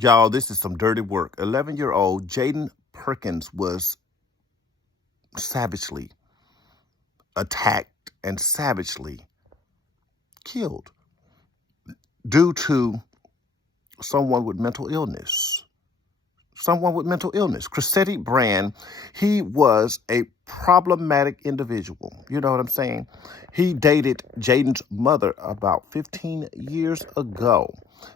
Y'all, this is some dirty work. 11-year-old Jayden Perkins was savagely attacked and savagely killed due to someone with mental illness. Someone with mental illness. Cressetti Brand, he was a problematic individual. You know what I'm saying? He dated Jayden's mother about 15 years ago.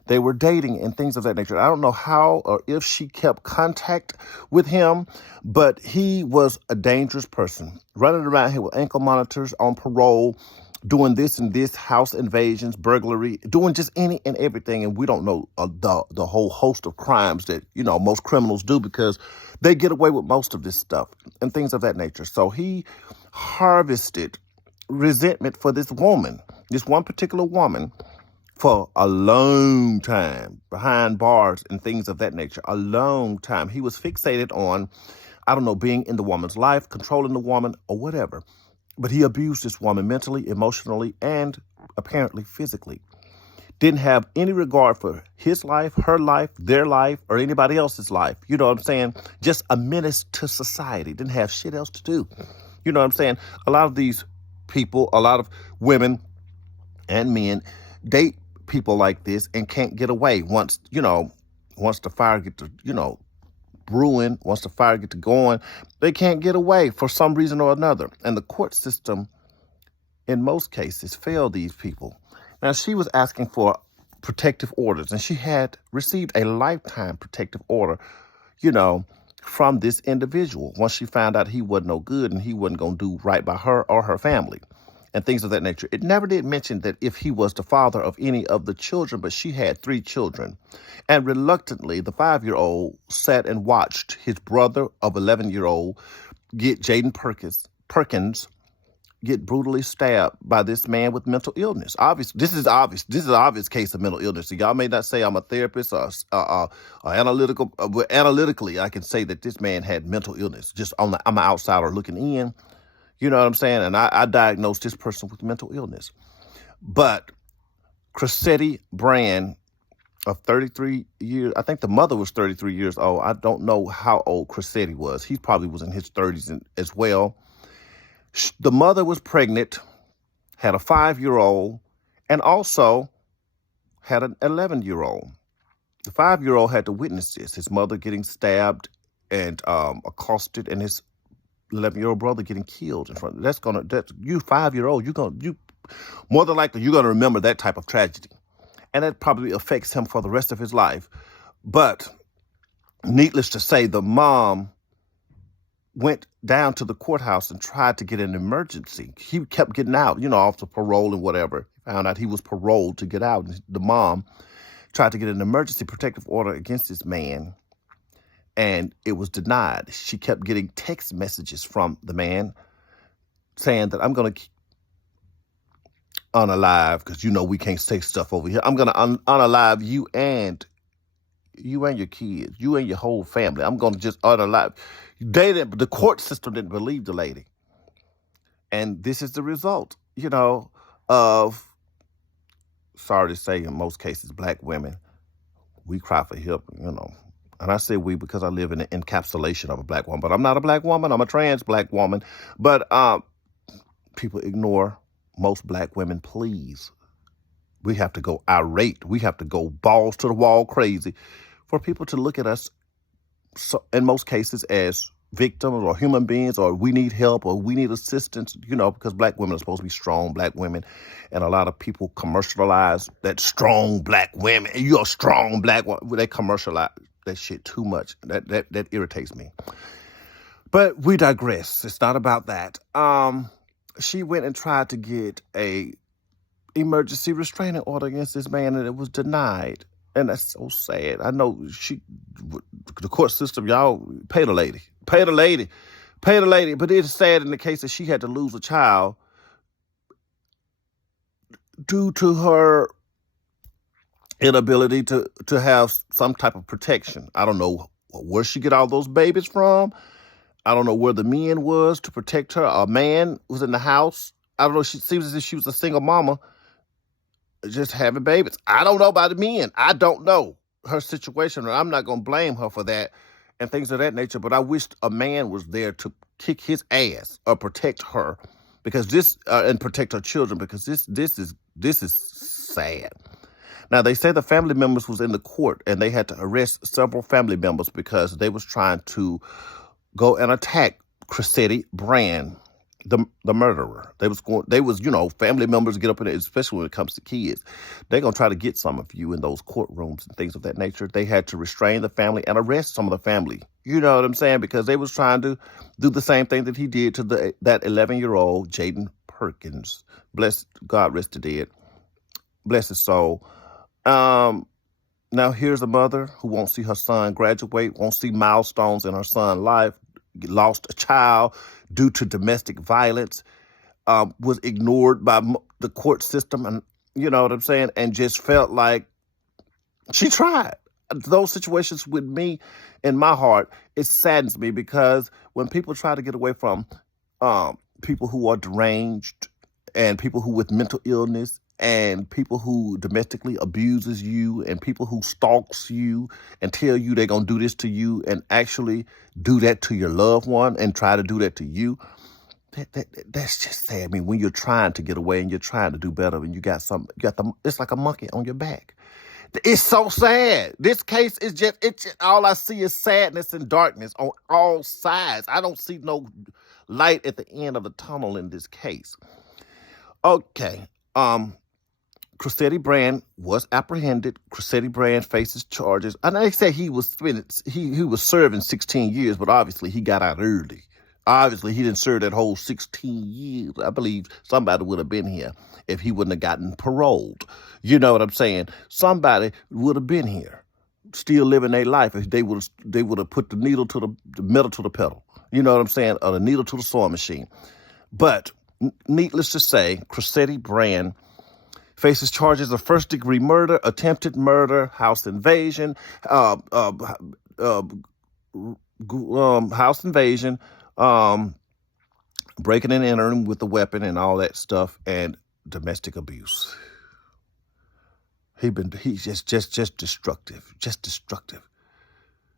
They were dating and things of that nature. I don't know how or if she kept contact with him, but he was a dangerous person. Running around here with ankle monitors on parole, doing this and this, house invasions, burglary, doing just any and everything. And we don't know the whole host of crimes that, most criminals do because they get away with most of this stuff and things of that nature. So he harvested resentment for this woman, this one particular woman, for a long time, behind bars and things of that nature, a long time. He was fixated on, being in the woman's life, controlling the woman or whatever. But he abused this woman mentally, emotionally, and apparently physically. Didn't have any regard for his life, her life, their life, or anybody else's life. You know what I'm saying? Just a menace to society. Didn't have shit else to do. You know what I'm saying? A lot of these people, a lot of women and men date people like this and can't get away once the fire get to, brewing, once the fire get to going, they can't get away for some reason or another. And the court system, in most cases, failed these people. Now, she was asking for protective orders, and she had received a lifetime protective order, from this individual once she found out he wasn't no good and he wasn't going to do right by her or her family and things of that nature. It never did mention that if he was the father of any of the children, but she had 3 children. And reluctantly, the 5-year-old sat and watched his brother of 11-year-old get Jayden Perkins get brutally stabbed by this man with mental illness. This is obvious. This is an obvious case of mental illness. So y'all may not say I'm a therapist or analytical, but analytically, I can say that this man had mental illness. I'm an outsider looking in. You know what I'm saying? And I diagnosed this person with mental illness. But Cressetti Brand of 33 years, I think the mother was 33 years old. I don't know how old Cressetti was. He probably was in his 30s as well. The mother was pregnant, had a 5-year-old, and also had an 11-year-old. The 5-year-old had to witness this, his mother getting stabbed and accosted, and his 11-year-old brother getting killed in front of you 5-year-old, you more than likely you're gonna remember that type of tragedy. And that probably affects him for the rest of his life. But needless to say, the mom went down to the courthouse and tried to get an emergency. He kept getting out, off the parole and whatever. Found out he was paroled to get out. The mom tried to get an emergency protective order against this man, and it was denied. She kept getting text messages from the man saying that I'm going to unalive, because we can't say stuff over here. I'm going to unalive you and your kids, you and your whole family. I'm going to just unalive. The court system didn't believe the lady. And this is the result, of, sorry to say, in most cases, black women, we cry for help, And I say we because I live in the encapsulation of a black woman. But I'm not a black woman. I'm a trans black woman. But people ignore most black women, please. We have to go irate. We have to go balls to the wall crazy for people to look at us, in most cases, as victims or human beings, or we need help or we need assistance, because black women are supposed to be strong black women. And a lot of people commercialize that strong black women. You're a strong black woman. They commercialize that shit too much. That irritates me. But we digress. It's not about that. She went and tried to get a emergency restraining order against this man, and it was denied. And that's so sad. I know the court system, y'all, pay the lady. But it's sad in the case that she had to lose a child due to her inability to have some type of protection. I don't know where she get all those babies from. I don't know where the men was to protect her. A man was in the house. I don't know. She seems as if she was a single mama just having babies. I don't know about the men. I don't know. her situation, and I'm not going to blame her for that and things of that nature, but I wished a man was there to kick his ass or protect her because this and protect her children, because this is sad. Now, they say the family members was in the court and they had to arrest several family members because they was trying to go and attack Cressetti Brand, the murderer. Family members get up in it, especially when it comes to kids. They're going to try to get some of you in those courtrooms and things of that nature. They had to restrain the family and arrest some of the family. You know what I'm saying? Because they was trying to do the same thing that he did to that 11-year-old Jayden Perkins. Bless God, rest the dead. Bless his soul. Now here's a mother who won't see her son graduate, won't see milestones in her son's life, lost a child due to domestic violence, was ignored by the court system, and you know what I'm saying, and just felt like she tried. Those situations with me, in my heart, it saddens me because when people try to get away from people who are deranged and people who with mental illness and people who domestically abuses you and people who stalks you and tell you they're going to do this to you and actually do that to your loved one and try to do that to you, that's just sad. I mean, when you're trying to get away and you're trying to do better and it's like a monkey on your back. It's so sad. This case is just all I see is sadness and darkness on all sides. I don't see no light at the end of the tunnel in this case. Okay. Cressetti Brand was apprehended. Cressetti Brand faces charges. And they say he was serving 16 years, but obviously he got out early. Obviously, he didn't serve that whole 16 years. I believe somebody would have been here if he wouldn't have gotten paroled. You know what I'm saying? Somebody would have been here, still living their life if they would have put the metal to the pedal. You know what I'm saying? Or the needle to the sewing machine. But needless to say, Cressetti Brand faces charges of first-degree murder, attempted murder, house invasion, breaking and entering with a weapon and all that stuff, and domestic abuse. He's just destructive,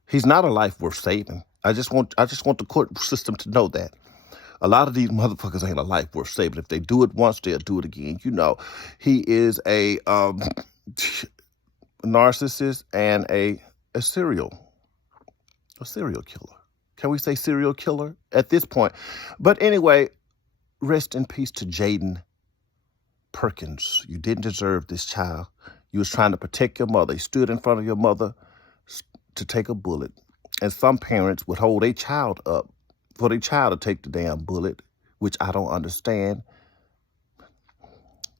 He's not a life worth saving. I just want the court system to know that. A lot of these motherfuckers ain't a life worth saving. If they do it once, they'll do it again. You know, he is a narcissist and a serial killer. Can we say serial killer at this point? But anyway, rest in peace to Jayden Perkins. You didn't deserve this child. You was trying to protect your mother. You stood in front of your mother to take a bullet. And some parents would hold a child up for their child to take the damn bullet, which I don't understand.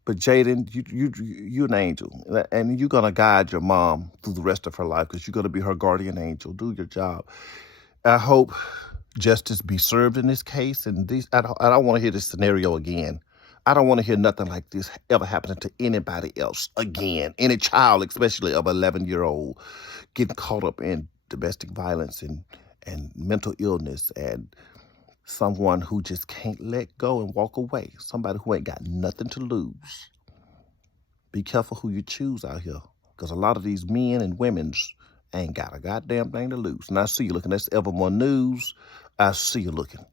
But Jayden, you're an angel, and you're going to guide your mom through the rest of her life because you're going to be her guardian angel. Do your job. I hope justice be served in this case, and I don't want to hear this scenario again. I don't want to hear nothing like this ever happening to anybody else again. Any child, especially of 11-year-old, getting caught up in domestic violence and mental illness and someone who just can't let go and walk away. Somebody who ain't got nothing to lose. Be careful who you choose out here, because a lot of these men and women's ain't got a goddamn thing to lose. And I see you looking. That's Evermore News. I see you looking.